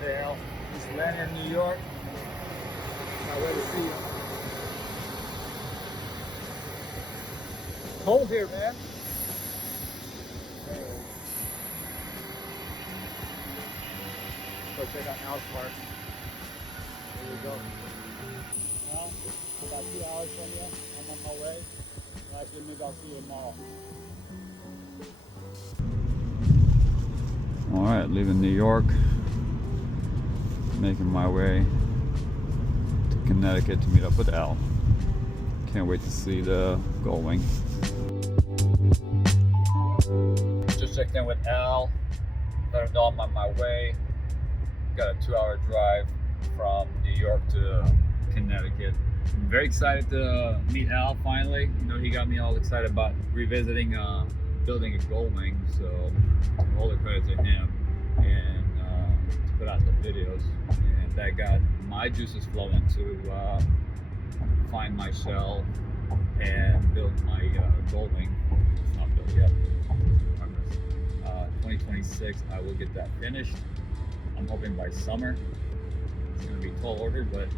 Hey Al, just landed in New York. Not ready to see you. Cold here, man. Go check out Al's park. Here we go. Al, about 2 hours from you. I'm on my way. Actually, maybe I'll see you tomorrow. All right, leaving New York, making my way to Connecticut to meet up with Al. Can't wait to see the Gullwing. Just checked in with Al, let him know I'm on my way. Got a 2-hour drive from New York to Connecticut. I'm very excited to meet Al finally. You know, he got me all excited about revisiting building a Gullwing, so all the credit to him and to put out the videos, and that got my juices flowing to find my shell and build my Gullwing. It's not built yet. 2026 I will get that finished. I'm hoping by summer. It's going to be tall order, but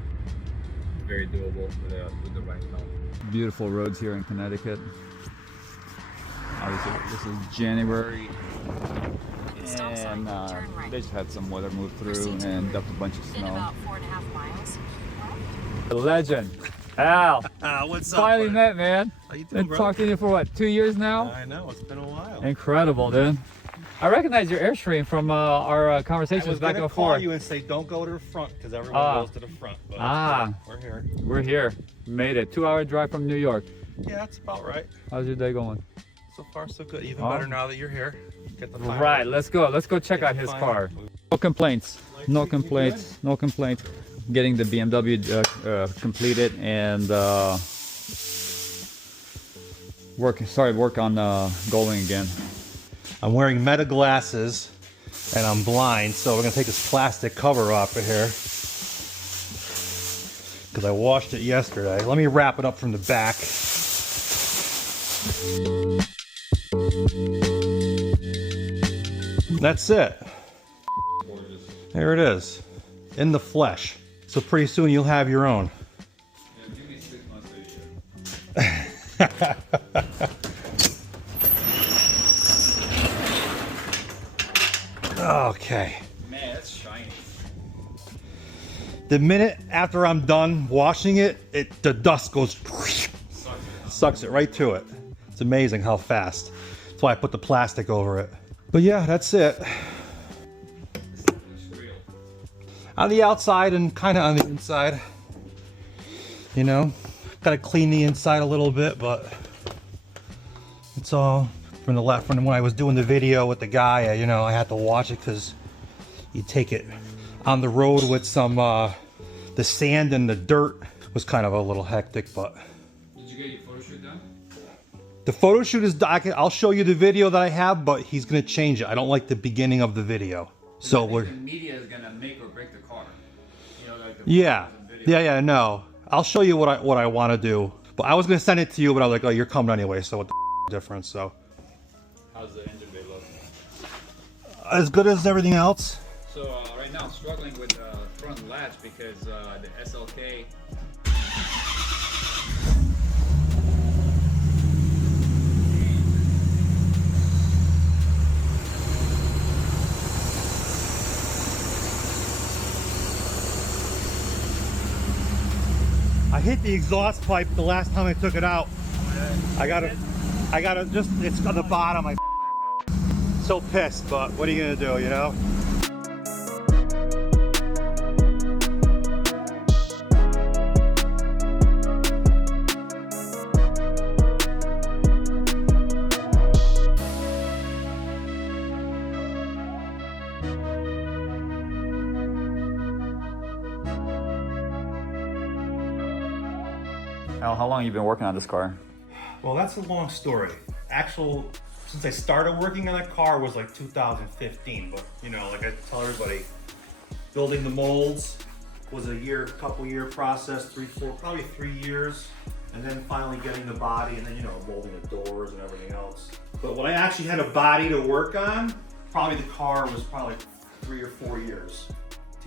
very doable with the right help. Beautiful roads here in Connecticut. Obviously, this is January, and they just had some weather move through and dumped a bunch of snow. About 4.5 miles. The legend, Al. What's up? Finally Buddy? met, man. How you doing, Been bro? talking to you for what, 2 years now? I know, it's been a while. Incredible, dude. I recognize your Airstream from our conversations back and I forth. call you and say don't go to the front because everyone goes to the front. But we're here. We're here. Made it. 2-hour drive from New York. Yeah, that's about right. How's your day going? So far, so good. Even better now that you're here. Get the Right, let's go. Let's go check out his car. No complaints. No complaints. No complaints. Getting the BMW completed and started work on Gullwing again. I'm wearing Meta glasses and I'm blind, so we're gonna take this plastic cover off of here because I washed it yesterday. Let me wrap it up from the back. That's it. There it is, in the flesh. So pretty soon you'll have your own. Yeah, give me 6 months to Okay. Man, that's shiny. The minute after I'm done washing it, the dust goes sucks it right to it. It's amazing how fast. That's why I put the plastic over it. But yeah, that's it. On the outside and kind of on the inside. You know, gotta clean the inside a little bit, but it's all from the left. From when I was doing the video with the guy, you know, I had to watch it because you take it on the road with some the sand and the dirt was kind of a little hectic. But did you get your photo shoot done? the photo shoot is I'll show you the video that I have, but he's gonna change it. I don't like the beginning of the video, so we're the media is gonna make or break the car. You know, like the yeah, no, I'll show you what I want to do. But I was gonna send it to you, but I was like, oh, you're coming anyway, so what the difference? So how's the engine bay look? as good as everything else. So right now I'm struggling with front latch because the SLK. I hit the exhaust pipe the last time I took it out. I gotta just, it's on the bottom. I'm so pissed, but what are you gonna do, you know? Al, how long have you been working on this car? Well, that's a long story. Since I started working on that car was like 2015, but you know, like I tell everybody, building the molds was a couple year process, probably 3 years, and then finally getting the body, and then, you know, molding the doors and everything else. But when I actually had a body to work on, probably the car was probably 3 or 4 years.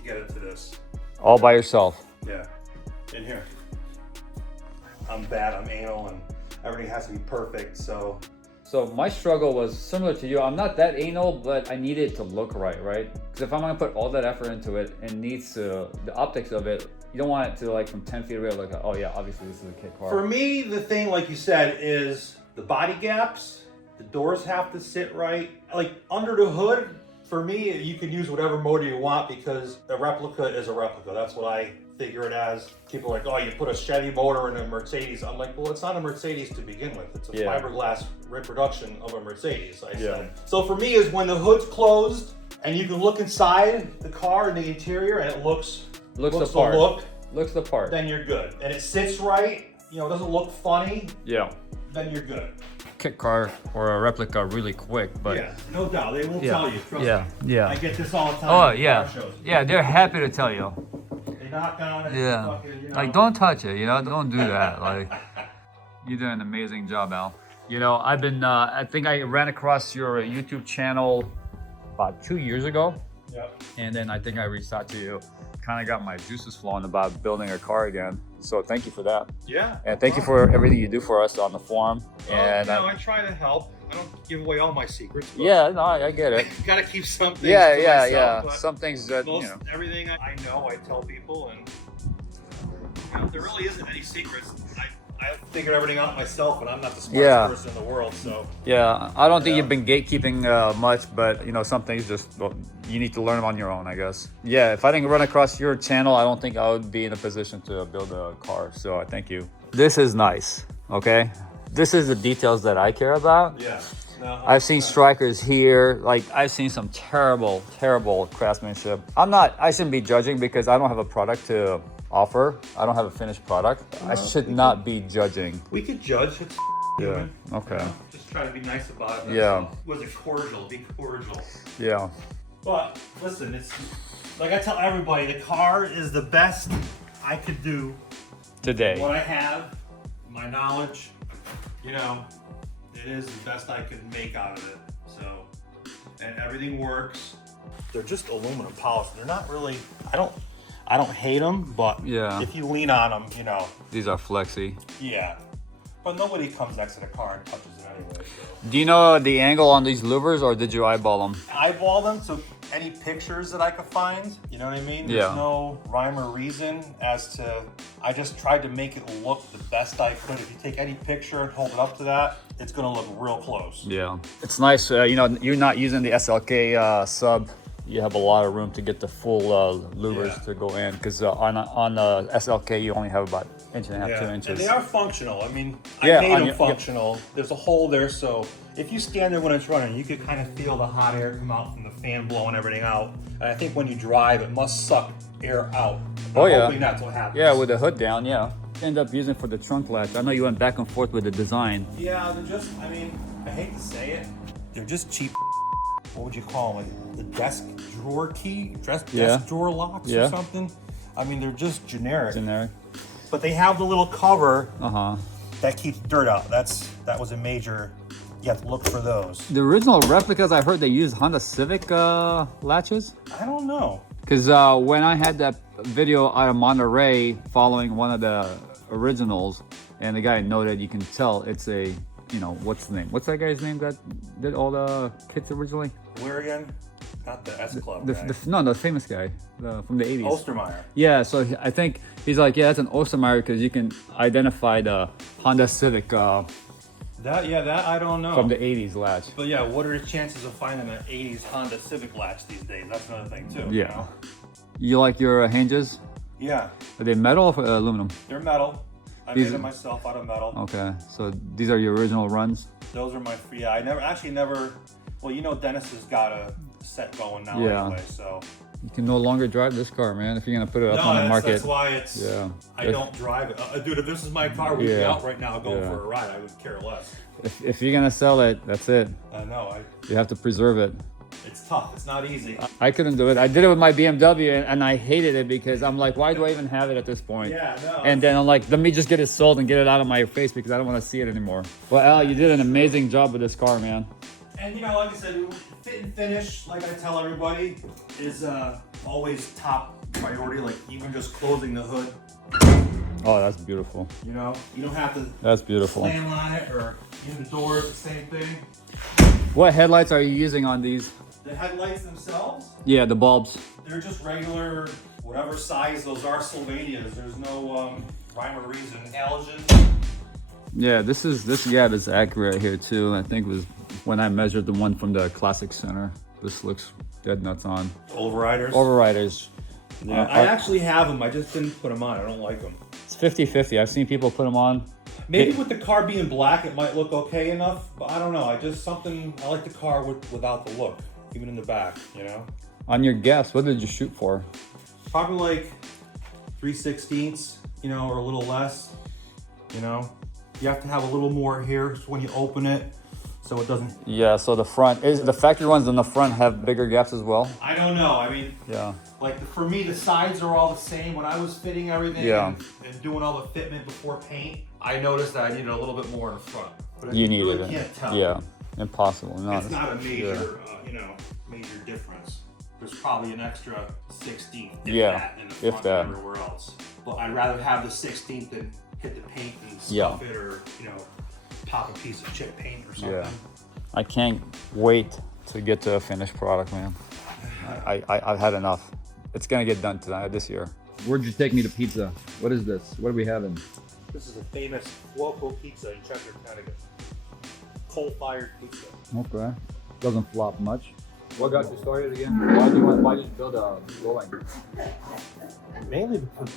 get it to this. All by yourself. Yeah, in here. I'm bad, I'm anal, and everything has to be perfect, so. So my struggle was similar to you. I'm not that anal, but I need it to look right? Because if I'm gonna put all that effort into it, it needs to, the optics of it, you don't want it to like from 10 feet away, like, oh yeah, obviously this is a kit car. For me, the thing, like you said, is the body gaps, the doors have to sit right. Like under the hood, for me, you can use whatever motor you want because a replica is a replica. That's what I figure it as. People are like, oh, you put a Chevy motor in a Mercedes. I'm like, well, it's not a Mercedes to begin with. It's a fiberglass reproduction of a Mercedes, I said. So for me, is when the hood's closed and you can look inside the car and the interior and it looks the part. Looks the part. Then you're good. And it sits right, you know, it doesn't look funny. Yeah. Then you're good. Kit car or a replica really quick, but yeah, no doubt. They will tell you, trust me. Yeah. I get this all the time. Oh, yeah. Yeah, they're happy to tell you. They knock on it. Yeah. Fucking, you know. Like, don't touch it, you know? Don't do that. Like, you did an amazing job, Al. You know, I've been, I think I ran across your YouTube channel about 2 years ago. Yep. And then I think I reached out to you. Kind of got my juices flowing about building a car again. So thank you for that. Yeah. And thank you for everything you do for us on the forum. And you know, I try to help. I don't give away all my secrets. Yeah, no, I get it. Gotta keep some things. Yeah. Some things that, most, you know. Everything I know, I tell people, and you know, there really isn't any secrets. I figured everything out myself, and I'm not the smartest person in the world, so. Yeah, I don't think you've been gatekeeping much, but you know, some things just, well, you need to learn them on your own, I guess. Yeah, if I didn't run across your channel, I don't think I would be in a position to build a car, so I thank you. This is nice, okay? This is the details that I care about. Yeah. No, I've seen strikers here, like I've seen some terrible craftsmanship. I shouldn't be judging because I don't have a product to offer. I don't have a finished product. I should not be judging. We could judge. It's human. Okay. You know, just try to be nice about it. Yeah. Was it cordial? Be cordial. Yeah. But listen, it's like I tell everybody, the car is the best I could do Today. What I have, my knowledge, you know, it is the best I could make out of it. So, and everything works. They're just aluminum polished. They're not really. I don't hate them, but if you lean on them, you know. These are flexy. Yeah, but nobody comes next to the car and touches it anyway. So. Do you know the angle on these louvers, or did you eyeball them? Eyeball them, so any pictures that I could find, you know what I mean? There's no rhyme or reason as to, I just tried to make it look the best I could. If you take any picture and hold it up to that, it's gonna look real close. Yeah. It's nice, you know, you're not using the SLK sub. You have a lot of room to get the full louvers to go in, because on SLK you only have about 1.5 to 2 inches. And they are functional. I mean, I made them functional. There's a hole there, so if you stand there when it's running, you could kind of feel the hot air come out from the fan blowing everything out. And I think when you drive, it must suck air out. Hopefully that's what happens. Yeah, with the hood down, End up using for the trunk latch. I know you went back and forth with the design. Yeah, they're just, I mean, I hate to say it, they're just cheap. What would you call them? Like the desk drawer key? Desk drawer locks or something? I mean, they're just generic. But they have the little cover that keeps dirt out. That was a major, you have to look for those. The original replicas, I heard they used Honda Civic latches? I don't know. Because when I had that video out of Monterey following one of the originals, and the guy noted, you can tell it's a, you know, what's the name? What's that guy's name that did all the kits originally? Where again? Not the S Club guy. No, the famous guy from the 80s. Ostermeyer. Yeah, so I think he's like, yeah, that's an Ostermeyer because you can identify the Honda Civic that I don't know. From the 80s latch. But yeah, what are the chances of finding an 80s Honda Civic latch these days? That's another thing too. Yeah. You know? You like your hinges? Yeah. Are they metal or aluminum? They're metal. I made them myself out of metal. Okay, so these are your original runs? Those are my free. I never. Well, you know, Dennise has got a set going now anyway, so. You can no longer drive this car, man, if you're gonna put it up on the market. That's why it's. I don't drive it, dude. If this is my car, we'd be out right now going for a ride. I would care less. If you're gonna sell it, that's it. I know. You have to preserve it. It's tough. It's not easy. I couldn't do it. I did it with my BMW, and I hated it because I'm like, why do I even have it at this point? Yeah, no. And then I'm like, let me just get it sold and get it out of my face because I don't want to see it anymore. Well, Al, you did an amazing job with this car, man. And you know, like I said, fit and finish, like I tell everybody, is always top priority, like even just closing the hood. Oh, that's beautiful. You know, you don't have to That's beautiful. slam on it or in the doors, the same thing. What headlights are you using on these? The headlights themselves, Yeah, the bulbs. they're just regular, whatever size those are, Sylvanias. There's no rhyme or reason. Halogen. Yeah, this gap is accurate here too. I think it was when I measured the one from the Classic Center. This looks dead nuts on. Overriders. Overriders. Yeah, I actually have them. I just didn't put them on. I don't like them. It's 50-50. I've seen people put them on. Maybe with the car being black, it might look okay enough, but I don't know. I like the car without the look, even in the back, you know? On your gas, what did you shoot for? Probably like 3/16, you know, or a little less, you know? You have to have a little more here when you open it, so it doesn't... Yeah, so the factory ones in the front have bigger gaps as well? I don't know. I mean, yeah. Like for me, the sides are all the same. When I was fitting everything and doing all the fitment before paint, I noticed that I needed a little bit more in the front. But You really needed it. Can't tell. Yeah, impossible. No, It's not a major, major difference. There's probably an extra 16th, if that, in the front than everywhere else. But I'd rather have the 16th than hit the paint and stuff it, or pop a piece of chip paint or something. Yeah. I can't wait to get to a finished product, man. I've had enough. It's gonna get done this year. Where'd you take me to pizza? What is this? What are we having? This is a famous local pizza in Chester, Connecticut. Coal-fired pizza. Okay. Doesn't flop much. What got you started again? Why did you build a Gullwing? Mainly because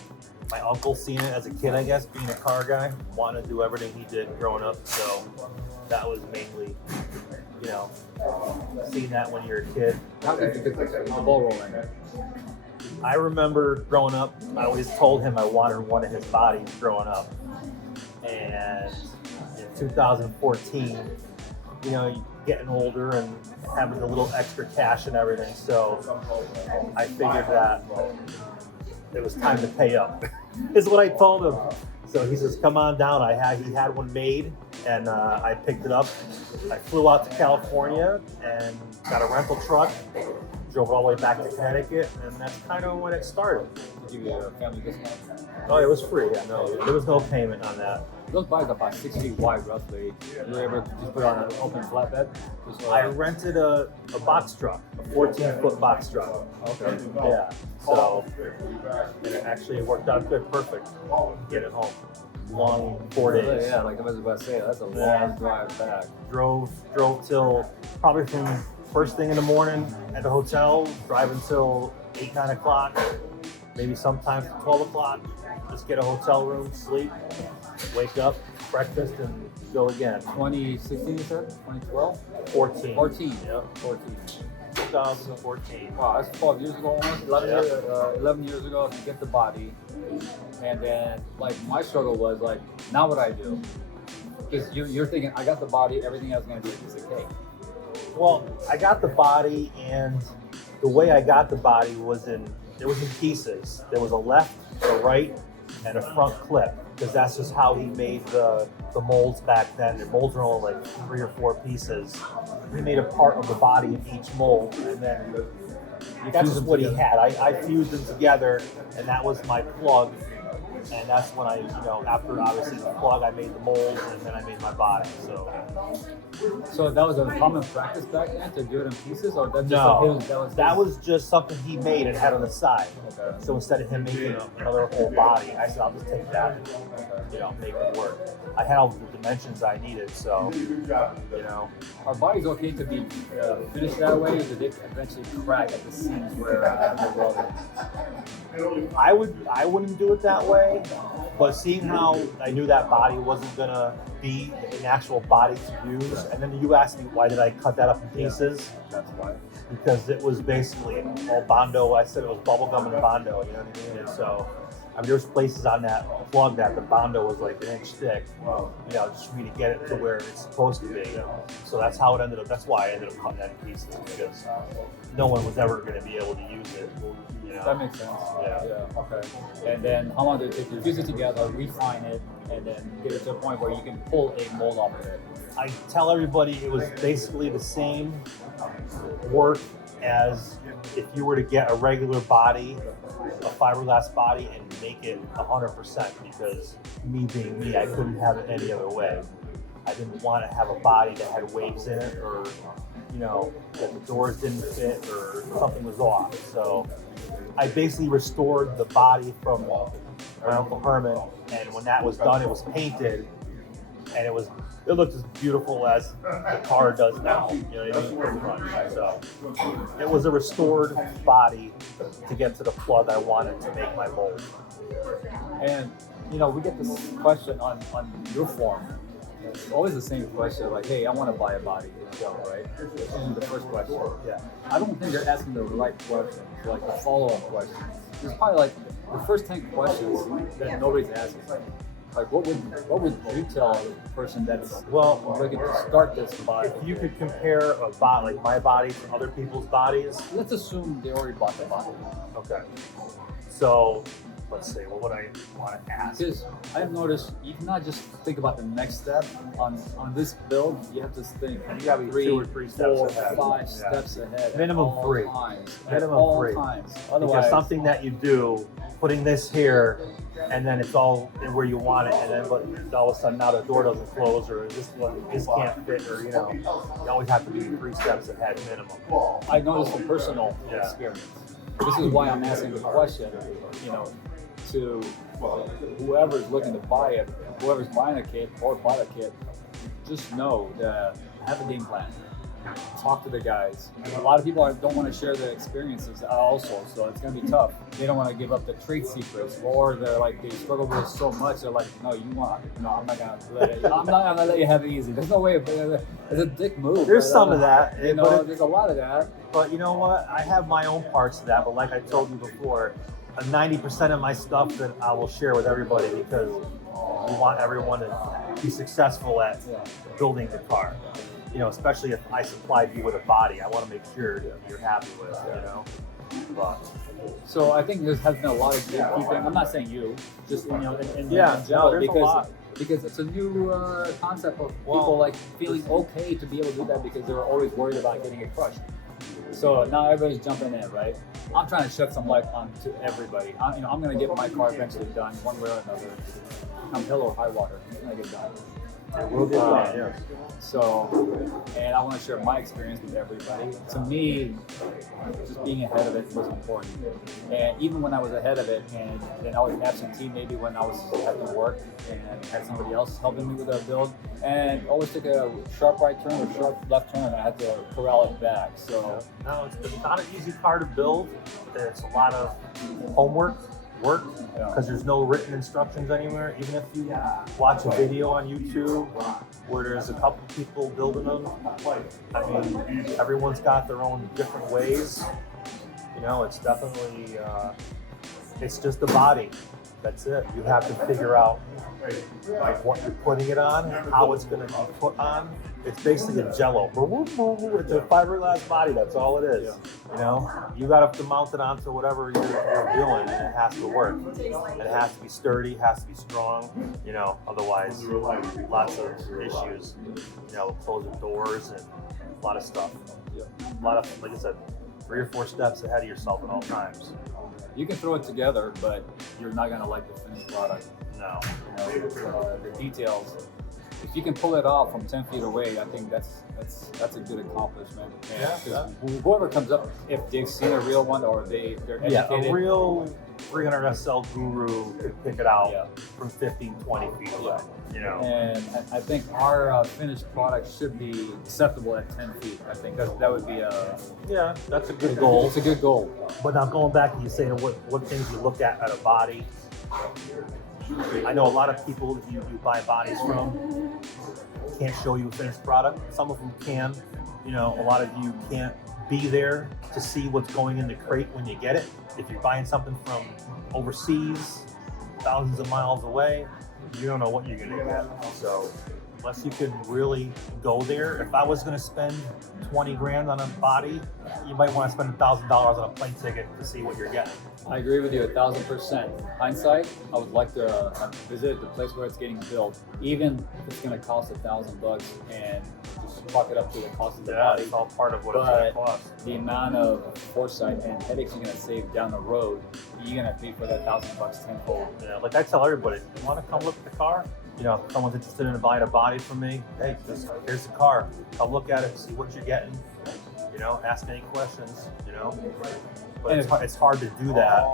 my uncle seen it as a kid, I guess, being a car guy, wanting to do everything he did growing up. So that was mainly, seeing that when you're a kid. How did you get the ball rolling? I remember growing up, I always told him I wanted one of his bodies growing up. And in 2014, getting older and having a little extra cash and everything. So I figured that it was time to pay up, is what I told him. So he says, come on down. He had one made, and I picked it up. I flew out to California and got a rental truck, drove it all the way back to Connecticut, and that's kind of when it started. Did you get a family discount? Oh, it was free. Yeah, no, there was no payment on that. Those bikes are about 6 feet wide, roughly. You ever just put on an open flatbed? I rented a box truck, a 14-foot box truck. Okay. Yeah. So and it actually worked out good, perfect. Get it home. Long 4 days. Yeah, like I was about to say, that's a long drive back. Drove till probably from first thing in the morning at the hotel, drive until 8, 9 o'clock, maybe sometimes 12 o'clock. Just get a hotel room, sleep, wake up, breakfast, and go again. 2016, you said? 2012? 14. 14. Yep. 14. 2014. Wow, that's 12 years ago almost. 11 years ago to get the body. And then, my struggle was, now what I do? Because you're thinking, I got the body, everything else is going to be a piece of cake. Well, I got the body, and the way I got the body was in pieces. There was a left, a right, and a front clip, because that's just how he made the molds back then. The molds were only 3 or 4 pieces. He made a part of the body in each mold, and then that's just what he had. I fused them together, and that was my plug. And that's when after obviously the plug, I made the mold, and then I made my body. So that was a common practice back then to do it in pieces, or that just no? That was just something he made and had on the side. Okay. So instead of him making another whole body, I said I'll just take that and make it work. I had all the dimensions I needed, so Are bodies okay to be finished that way, or did they eventually crack at the seams where they're welded? I wouldn't do it that way, but seeing how I knew that body wasn't gonna be an actual body to use, and then you asked me why did I cut that up in pieces? That's why. Because it was basically all Bondo. I said it was bubblegum and Bondo, you know what I mean? And so there's places on that plug that the Bondo was like an inch thick, just for me to get it to where it's supposed to be. So that's how it ended up. That's why I ended up cutting that in pieces, because no one was ever going to be able to use it. That makes sense. Yeah. Okay. And then how long did it take to fuse it together, refine it, and then get it to a point where you can pull a mold off of it? I tell everybody it was basically the same work as if you were to get a regular body, a fiberglass body, and make it 100%, because me being me, I couldn't have it any other way. I didn't want to have a body that had waves in it, or that the doors didn't fit, or something was off. So I basically restored the body from my Uncle Herman, and when that was done, it was painted, and it looked as beautiful as the car does now. You know what I mean? Pretty much. So it was a restored body to get to the plug I wanted to make my mold. And we get this question on your form. It's always the same question, like, hey, I want to buy a body to show, right? This is the first question. Yeah. I don't think they're asking the right questions, like the follow-up questions. There's probably like the first 10 questions that nobody's asking. Like, what would you tell a person that's looking to start this body? If you could compare a body, like my body, to other people's bodies. Let's assume they already bought the body. Okay. So let's see, what would I want to ask? Because I've noticed you cannot just think about the next step on this build. You have to think You gotta be 2 or 3 steps 4, ahead. 5 steps ahead. Minimum at all 3. Times, Minimum at all 3. times. Because Otherwise, something that you do, putting this here, and then it's all where you want it, and then but all of a sudden now the door doesn't close, or this can't fit, or you always have to be 3 steps ahead minimum. I noticed from personal experience. This is why I'm asking the question, to whoever's looking to buy it, whoever's buying a kit or buy a kit, just know that have a game plan. Talk to the guys. A lot of people don't want to share their experiences also, so it's going to be tough. They don't want to give up the trade secrets, or they struggle with it so much. They're like, no, I'm not going to let it. I'm not going to let you have it easy. There's no way. It's a dick move. There's some of that. There's a lot of that. But you know what? I have my own parts of that. But like I told you before, 90% of my stuff that I will share with everybody, because we want everyone to be successful at building the car. Especially if I supplied you with a body, I want to make sure you're happy with it, But so I think there has been a lot of gatekeeping. I'm not saying you, just in general, there's a lot. Because it's a new concept of people like feeling okay to be able to do that, because they were always worried about getting it crushed. So now everybody's jumping in, right? I'm trying to shed some light on to everybody. I'm going to get my car eventually done, one way or another. Come hell or high water, it's going to get done. we'll get done. So, and I want to share my experience with everybody. To me, just being ahead of it was important. And even when I was ahead of it, and then I was absentee maybe when I was having to work and had somebody else helping me with our build, and always took a sharp right turn or sharp left turn, and I had to corral it back. So, no, it's not an easy car to build. It's a lot of homework. Because there's no written instructions anywhere. Even if you watch a video on YouTube where there's a couple people building them, I mean, everyone's got their own different ways. It's definitely, it's just the body. That's it. You have to figure out what you're putting it on, how it's going to be put on. It's basically a jello. It's a fiberglass body. That's all it is. You got to mount it onto whatever you're doing, and it has to work. And it has to be sturdy. It has to be strong. Otherwise, lots of issues. Closing doors and a lot of stuff. A lot of, like I said, 3 or 4 steps ahead of yourself at all times. you can throw it together, but you're not going to like the finished product. No. The details. If you can pull it off from 10 feet away, I think that's a good accomplishment. Yeah. Whoever comes up, if they've seen a real one or they're educated. Yeah, a real 300 SL guru could pick it out from 15, 20 feet away. And I think our finished product should be acceptable at 10 feet. I think that would be a... Yeah, that's a good goal. It's a good goal. But now going back to you saying what things you look at a body. I know a lot of people you buy bodies from can't show you a finished product. Some of them can. A lot of you can't be there to see what's going in the crate when you get it. If you're buying something from overseas, thousands of miles away, you don't know what you're gonna get. So unless you could really go there. If I was going to spend 20 grand on a body, you might want to spend $1,000 on a plane ticket to see what you're getting. I agree with you 1,000%. Hindsight, I would like to visit the place where it's getting built, even if it's going to cost $1,000 and just chalk it up to the cost of the body. It's all part of what it's going to cost. The amount of foresight and headaches you're going to save down the road, you're going to pay for that $1,000 tenfold. Yeah, like I tell everybody, you want to come look at the car? You know, if someone's interested in buying a body from me, hey, here's the car. Come look at it, see what you're getting. You know, ask any questions, you know. But it's hard to do that.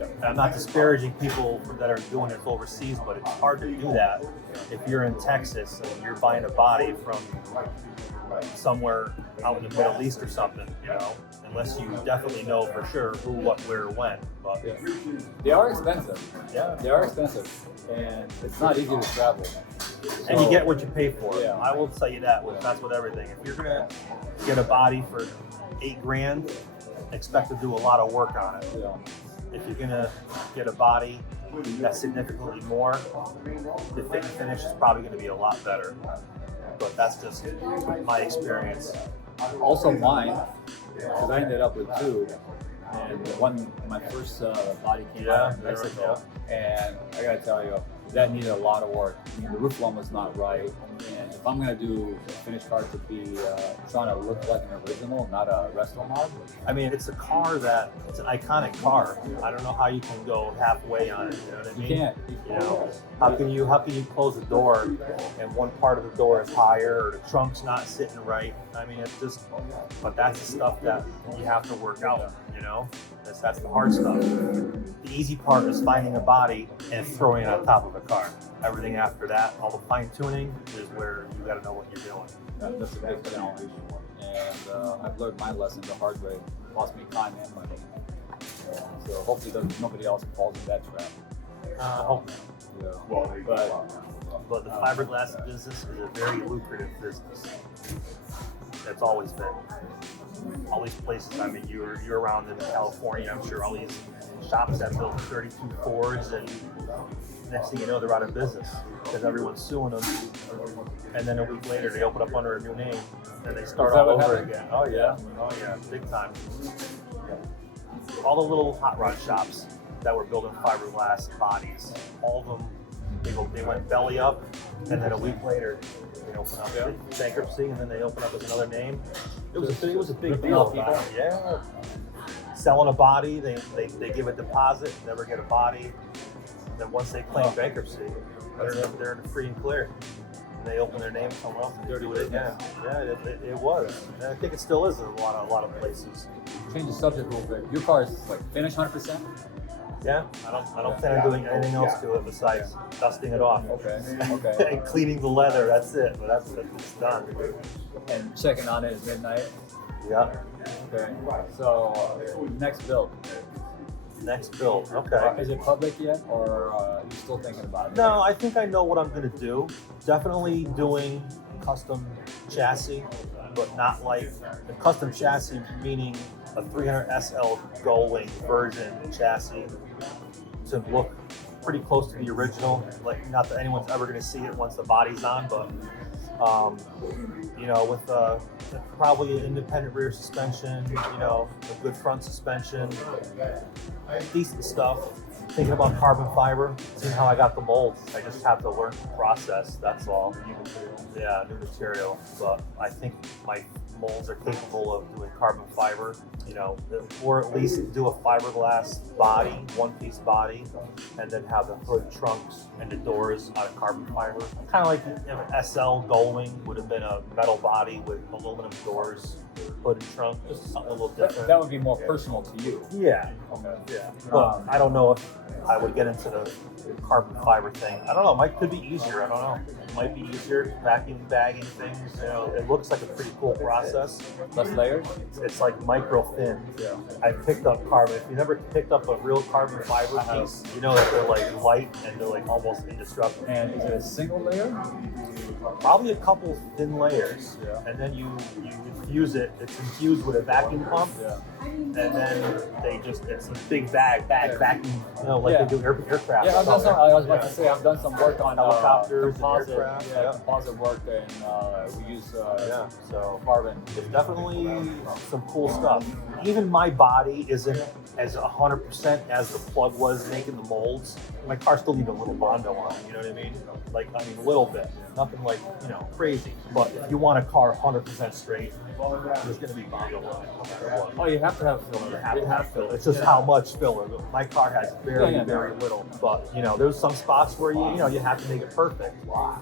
And I'm not disparaging people that are doing it overseas, but it's hard to do that if you're in Texas and you're buying a body from somewhere out in the Middle East or something, you know, unless you definitely know for sure who, what, where, when. But they are expensive. Yeah, they are expensive, and it's not easy to travel. And you get what you pay for. Yeah. I will tell you that. That's with everything. If you're gonna get a body for $8 grand, expect to do a lot of work on it. Yeah. If you're gonna get a body that's significantly more, the fit and finish is probably gonna be a lot better. But that's just my experience. Also mine, because I ended up with two, and one, my first body came out in Mexico, and I gotta tell you, that needed a lot of work. I mean, the roof line was not right, and if I'm gonna do a finished car to be trying to look like an original, not a resto mod. I mean, it's a car it's an iconic car. I don't know how you can go halfway on it. You know what I mean? You can't. You know, how can you close the door and one part of the door is higher or the trunk's not sitting right? I mean, it's just, but that's the stuff that you have to work out. You know, that's the hard stuff. The easy part is finding a body and throwing it on top of a car. Everything after that, all the fine tuning, is where you got to know what you're doing. That's a big challenge, and I've learned my lesson the hard way. It cost me time and money. So hopefully nobody else falls in that trap. I hope not. Yeah. But the fiberglass business is a very lucrative business. It's always been. All these places, I mean, you're around in California, I'm sure all these shops that build 32 Fords, and next thing you know, they're out of business because everyone's suing them. And then a week later, they open up under a new name and they start all over again. Oh yeah, big time. All the little hot rod shops that were building fiberglass bodies, all of them, they went belly up, and then a week later, they open up bankruptcy, and then they open up with another name. It was a big deal. Yeah. Selling a body, they give a deposit, never get a body. Then once they claim bankruptcy, they're free and clear. And they open their name to someone else and do it again. Yeah, it was. And I think it still is in a lot of places. Change the subject a little bit. Your car is like finished 100%? Yeah, I don't plan on doing anything else to it besides dusting it off. Okay. And cleaning the leather, that's it. But it's done. And checking on it is midnight? Yeah. Okay. So, next build. Okay. Is it public yet, or are you still thinking about it? No, I think I know what I'm going to do. Definitely doing custom chassis, but not like the custom chassis, meaning a 300 SL Gullwing version chassis to look pretty close to the original. Like, not that anyone's ever going to see it once the body's on, but you know, with probably an independent rear suspension, you know, a good front suspension, decent stuff. Thinking about carbon fiber, seeing how I got the molds. I just have to learn the process, that's all. Yeah, new material. But I think my molds are capable of doing carbon fiber, you know, or at least do a fiberglass body, one-piece body, and then have the hood, trunks, and the doors out of carbon fiber. Kind of like an SL Gullwing would have been a metal body with aluminum doors, hood and trunk, just something a little different. That would be more personal to you. Yeah. Okay. Yeah. But I don't know if I would get into the carbon fiber thing. I don't know. It could be easier. I don't know. It might be easier vacuum bagging things. You know, it looks like a pretty cool process. Less layers? It's like micro thin. Yeah. I picked up carbon. If you never picked up a real carbon fiber piece, you know that they're like light and they're like almost indestructible. And is it a single layer? Probably a couple thin layers, Yeah. and then you infuse it. It's infused with a vacuum pump, Yeah. and then it's a big vacuum, like Yeah. they do aircraft. Yeah, I've done some. I was about to say I've done some work on Helicopters and composite, aircraft, yeah, yeah. composite work, and we use Yeah, so carbon. it's definitely some cool stuff. Even my body isn't as 100% as the plug was making the molds. My car still needs a little Bondo on it, you know what I mean? A little bit. Nothing crazy. But if you want a car 100% straight, there's going to be Bondo on it no matter what. Oh, you have to have filler. You have to have filler. It's just how much filler. My car has very little. But there's some spots where you have to make it perfect.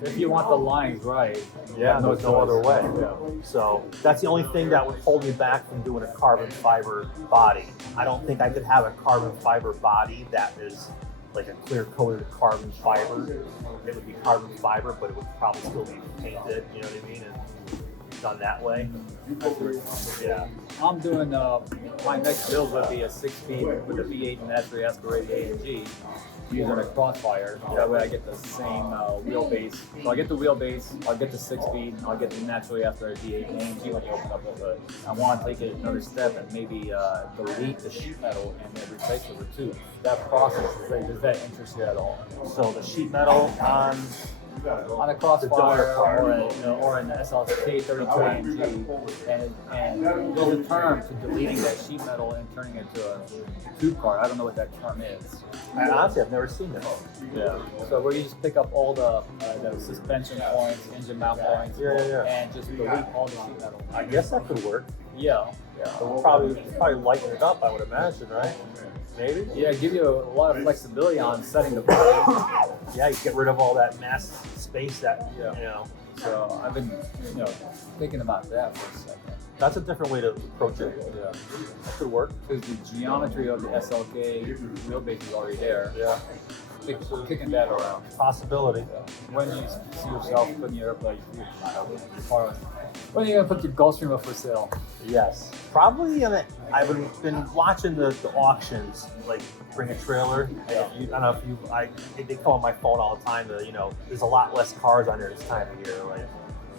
If you want the lines right, Yeah, there's no other way. Yeah. So that's the only thing that would hold me back from doing a carbon fiber body. I don't think I could have a carbon fiber body that is like a clear coated carbon fiber. It would be carbon fiber, but it would probably still be painted, you know what I mean? And done that way. Yeah. I'm doing my next build would be a 6-speed with a V8 naturally aspirated AMG using a crossfire. That way I get the same wheelbase. So I get the wheelbase, I'll get the 6-speed, I'll get the naturally aspirated V8 AMG when you open up the hood. I want to take it another step and maybe delete the sheet metal and then replace it with tube. That process, does that interest you at all? So the sheet metal on On a crossfire or an SLK 32 AMG, and there's a term to deleting that sheet metal and turning it to a tube car. I don't know what that term is. I honestly have never seen that. Yeah. So where you just pick up all the suspension points, engine mount points, and just delete all the sheet metal. I guess that could work. Yeah. It would probably lighten it up, I would imagine, right? Maybe? Yeah, give you a lot of flexibility on setting the body. Yeah, you get rid of all that mass space that, So I've been, thinking about that for a second. That's a different way to approach it. Yeah. That could work. Because the geometry of the SLK wheelbase is already there. Yeah. Kicking that around. Possibility. When you see yourself putting your airplane, when are you gonna put your Gulfstream up for sale? Yes. Probably I've been watching the auctions, like Bring a Trailer. I don't know if they come on my phone all the time. There's a lot less cars on there this time of year. Like,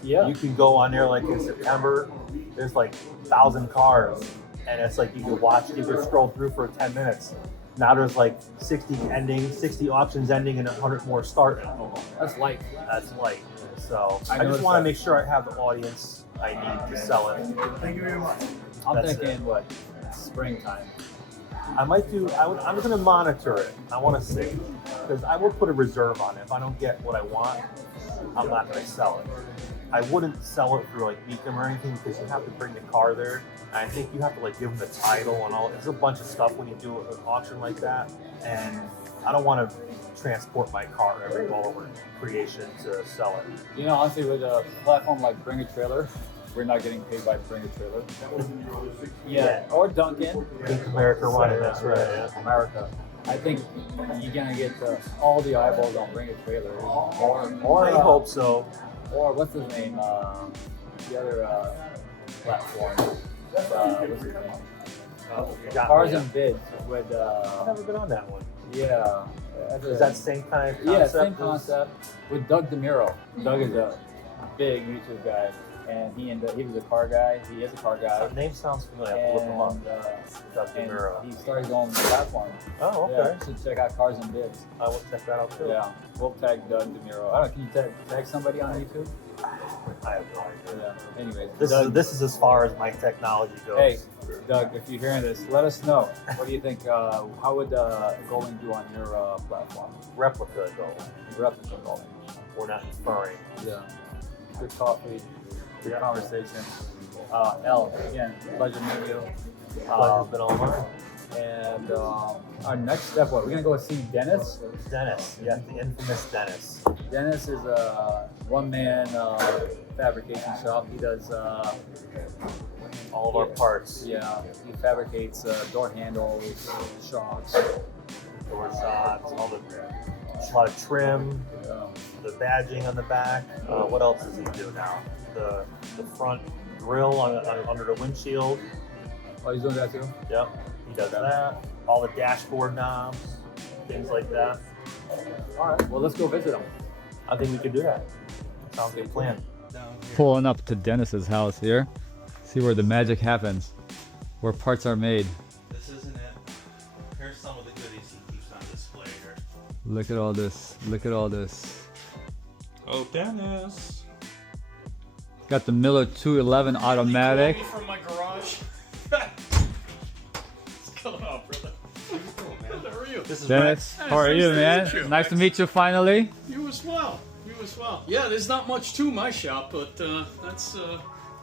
Yeah. you can go on there like in September. There's like 1,000 cars, and it's like you could scroll through for 10 minutes. Now there's like 60 auctions ending, and 100 more starting. That's light. That's light. So I I just noticed want to that. make sure I have the audience I need to sell it. Thank you very much. I'm That's thinking what? Springtime. I'm going to monitor it. I want to see, because I will put a reserve on it. If I don't get what I want, I'm not going to sell it. I wouldn't sell it through like Meekum or anything, because you have to bring the car there. And I think you have to like give them the title and all. There's a bunch of stuff when you do an auction like that, and I don't want to transport my car every all over creation to sell it. Honestly, with a platform like Bring a Trailer, we're not getting paid by Bring a Trailer. Yeah. Or Dunkin. Think America running, that's right. Yeah. America. I think you're gonna get all the eyeballs on Bring a Trailer. Or I hope so. Or what's his name? The other platform. What's his name? You got Cars me. and Bids with. I've never been on that one. Yeah. Is that the same kind of concept? Yeah, same concept with Doug DeMuro. Doug is a big YouTube guy, and he was a car guy. He is a car guy. That name sounds familiar. I have to look him up. Doug And DeMuro. he started going on the platform. Oh, okay. Yeah, you should check out Cars and Bids. I will check that out too. Yeah, we'll tag Doug DeMuro. I don't know, can you tag somebody on YouTube? I have no idea. Yeah. Anyways, This is as far as my technology goes. Hey, Doug, if you're hearing this, let us know. What do you think? How would Gullwing do on your platform? Replica though. Replica Gullwing. We're not inferring. Yeah. Good coffee. Good conversation. Elle, again, pleasure meeting you. Pleasure's been all mine. And our next step, what? We're gonna go see Dennise. Dennise, yeah, the infamous Dennise. Dennise is a one-man fabrication shop. He does All of our parts. Yeah, he fabricates door handles, shocks. Door shots, a lot of trim, the badging on the back. What else does he do now? The front grill under the windshield. Oh, he's doing that too? Yep, he does that. All the dashboard knobs, things like that. All right, well, let's go visit him. I think we could do that. Sounds like a plan. Down here. Pulling up to Dennis's house here. See where the magic happens. Where parts are made. This isn't it. Here's some of the goodies he keeps on display here. Look at all this. Look at all this. Oh, Dennise. Got the Miller 211 automatic. From my garage. What's going on, brother? How are you? This is Dennis, Nice how are you, to man? meet you. Nice to meet you finally. You as well. You as well. Yeah, there's not much to my shop, but that's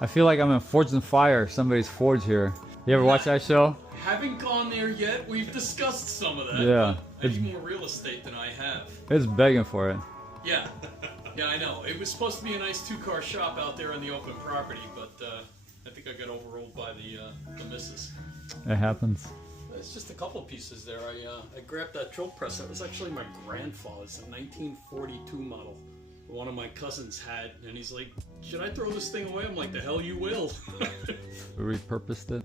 I feel like I'm in Forge and Fire, somebody's forge here. You ever watch that show? haven't gone there yet. We've discussed some of that. Yeah. But any more real estate than I have. It's begging for it. Yeah. Yeah, I know. It was supposed to be a nice two-car shop out there on the open property, but I think I got overruled by the missus. It happens. It's just a couple pieces there. I grabbed that drill press. That was actually my grandfather's, a 1942 model. One of my cousins had, and he's like, "Should I throw this thing away?" I'm like, "The hell you will." Repurposed it.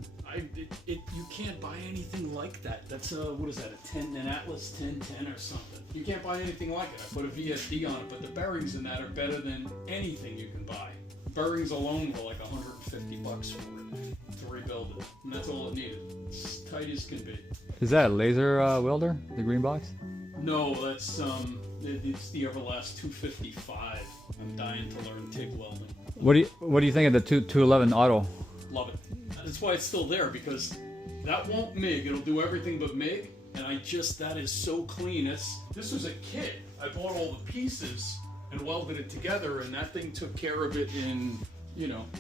You can't buy anything like that. That's what is that? An Atlas 1010 or something. You can't buy anything like it. I put a VSD on it, but the bearings in that are better than anything you can buy. Bearings alone were like $150 for it to rebuild it, and that's all it needed. It's tight as can be. Is that a laser welder? The green box? No, that's it's the Everlast 255. I'm dying to learn TIG welding. What do you think of the 211 auto? Love it. That's why it's still there, because that won't MIG. It'll do everything but MIG, and that is so clean. This was a kit. I bought all the pieces and welded it together, and that thing took care of it in,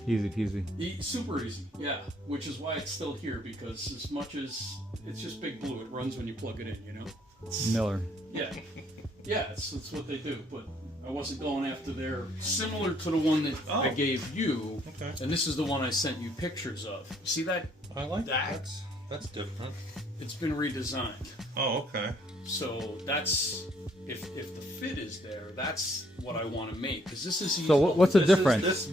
Easy peasy. super easy. Yeah, which is why it's still here, because as much as it's just big blue, it runs when you plug it in. Miller. Yeah, yeah, it's what they do. But I wasn't going after their similar to the one that I gave you, Okay. and this is the one I sent you pictures of. See that? I like that. That's different. It's been redesigned. Oh, okay. So that's if the fit is there, that's what I want to make, because this is easy. So what's the difference?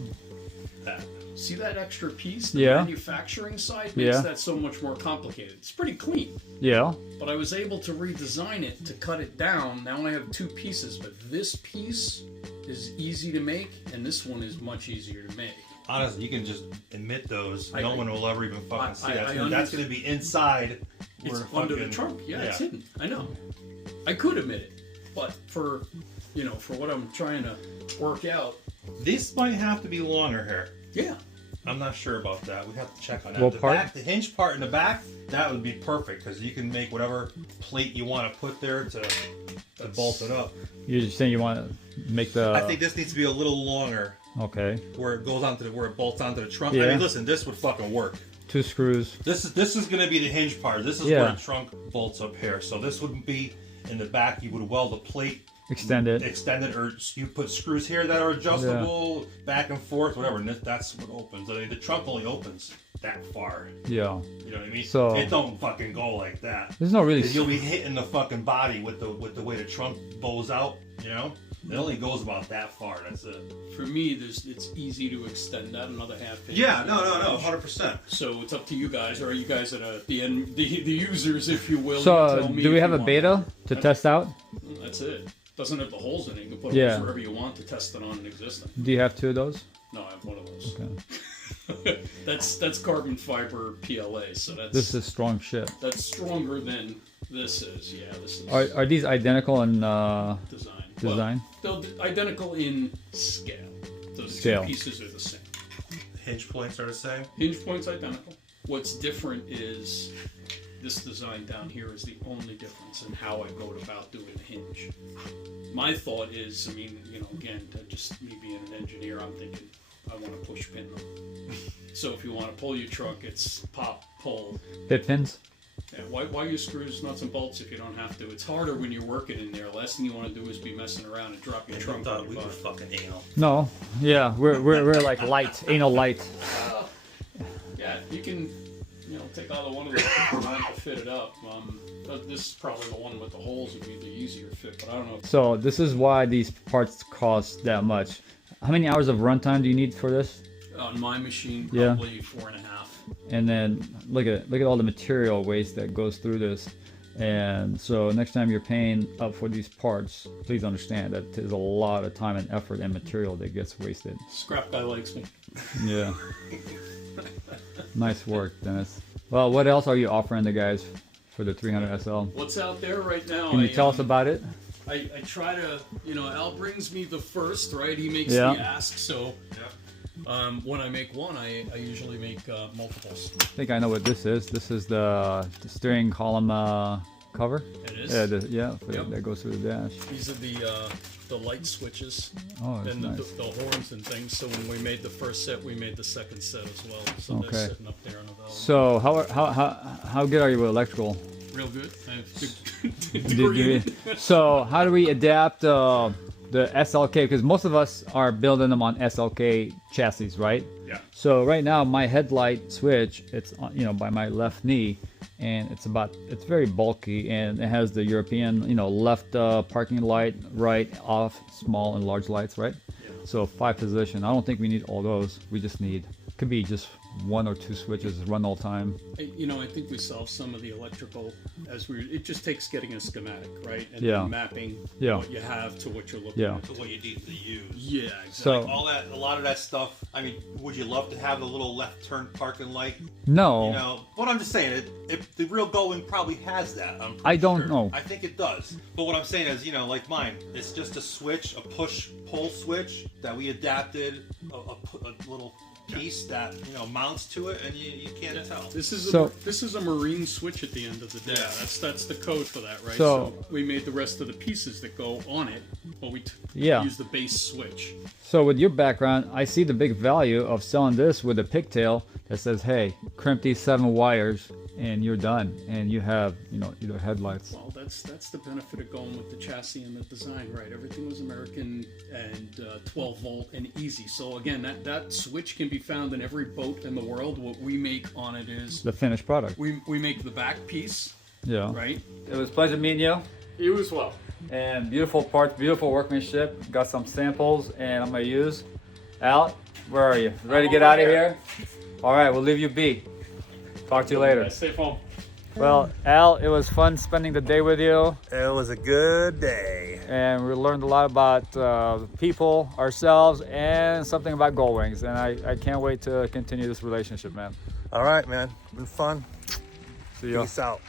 That. See that extra piece? The Yeah. manufacturing side makes Yeah. that so much more complicated. It's pretty clean, Yeah. but I was able to redesign it to cut it down. Now I have two pieces, but this piece is easy to make, and this one is much easier to make. Honestly, you can just admit those. No I- one will ever even fucking see that. I That's going to be inside. It's where under the fucking- trunk. Yeah, it's hidden. I know. I could admit it, but for what I'm trying to work out, These might have to be longer here. yeah. I'm not sure about that. We have to check on that. What the part? Back, the hinge part in the back, that would be perfect, because you can make whatever plate you want to put there to bolt it up. You're just saying you want to make the. I think this needs to be a little longer, Okay. where it goes where it bolts onto the trunk. I Yeah. mean, listen, this would fucking work. 2 screws. This is going to be the hinge part. This is Yeah. where the trunk bolts up here. So this would be in the back. You would weld a plate, Extend it. extend it, or you put screws here that are adjustable, back and forth, whatever. And that's what opens. I mean, the trunk only opens that far. Yeah. You know what I mean? So- it don't fucking go like that. There's no really. 'Cause you'll be hitting the fucking body with the way the trunk bows out. It only goes about that far. That's it. For me, it's easy to extend that another half inch. Yeah, no, 100%. So it's up to you guys, or you guys are the users, if you will. So Tell me do we if have you a want. beta to test out? That's it. Doesn't have the holes in it. You can put Yeah. holes wherever you want to test it on an existing. Do you have 2 of those? No, I have one of those. Okay. That's carbon fiber PLA. So This is strong shit. that's stronger than this is. Yeah, this is Are these identical in design. design? Well, they're identical in scale. Those Scale. two pieces are the same. Hinge points are the same. Hinge point's identical. What's different is this design down here is the only difference in how I go about doing the hinge. My thought is, again, just me being an engineer, I'm thinking I want to push pin them. So if you want to pull your trunk, it's pop, pull. Pit pins? Yeah, why use screws, nuts, and bolts if you don't have to? It's harder when you're working in there. Last thing you want to do is be messing around and drop your I trunk thought on we your were butt. fucking anal. No. Yeah, we're like light, anal light. Yeah, you can, take either one of those to fit it up. But this is probably the one with the holes would be the easier fit, but I don't know. So this is why these parts cost that much. How many hours of runtime do you need for this? On my machine, Yeah. probably 4.5. And then look at all the material waste that goes through this. And so next time you're paying up for these parts, please understand that there's a lot of time and effort and material that gets wasted. Scrap guy likes me. Yeah. Nice work, Dennis. Well, what else are you offering the guys for the 300 SL? What's out there right now? Can you tell us about it? I try to, Al brings me the first, right? He makes Yeah. the ask, so when I make one, I usually make multiples. I think I know what this is. This is the steering column cover. It is? Yeah, Yep. that goes through the dash. These are the light switches Oh, that's and nice. the horns and things. So when we made the first set, we made the second set as well. So Okay. they're sitting up there on the valve. So how good are you with electrical? Real good. I have So how do we adapt the SLK? Because most of us are building them on SLK chassis, right? Yeah. So right now my headlight switch, it's by my left knee, and it's very bulky, and it has the European left parking light, right off small and large lights, right? Yeah. So 5 position. I don't think we need all those. We just need, could be just 1 or 2 switches run all time. I think we solved some of the electrical it just takes getting a schematic, right? And Yeah. then mapping Yeah. what you have to what you're looking Yeah. at. To what you need to use. Yeah, exactly. So A lot of that stuff. I mean, would you love to have the little left turn parking light? no, But I'm just saying, the real Gullwing probably has that. I'm pretty I don't sure. know. I think it does. But what I'm saying is, like mine, it's just a switch, a push-pull switch that we adapted, a little piece that mounts to it, and you can't tell. This is a marine switch at the end of the day. Yeah. That's the code for that, right? So- we made the rest of the pieces that go on it, but we Yeah. use the base switch. So with your background, I see the big value of selling this with a pigtail that says, hey, crimp these 7 wires and you're done. And you have, either headlights. Well, that's the benefit of going with the chassis and the design, right? Everything was American and 12 volt and easy. So again, that switch can be found in every boat in the world. What we make on it is The finished product. we make the back piece, Yeah. right? It was a pleasure meeting you. You as well. And beautiful parts, beautiful workmanship. Got some samples and I'm going to use. Al, where are you? Ready to get out of here? All right, we'll leave you be. Talk to you later. Stay home. Well, Al, it was fun spending the day with you. It was a good day. And we learned a lot about people, ourselves, and something about Gullwings. And I can't wait to continue this relationship, man. All right, man. Been fun. See ya. Peace out.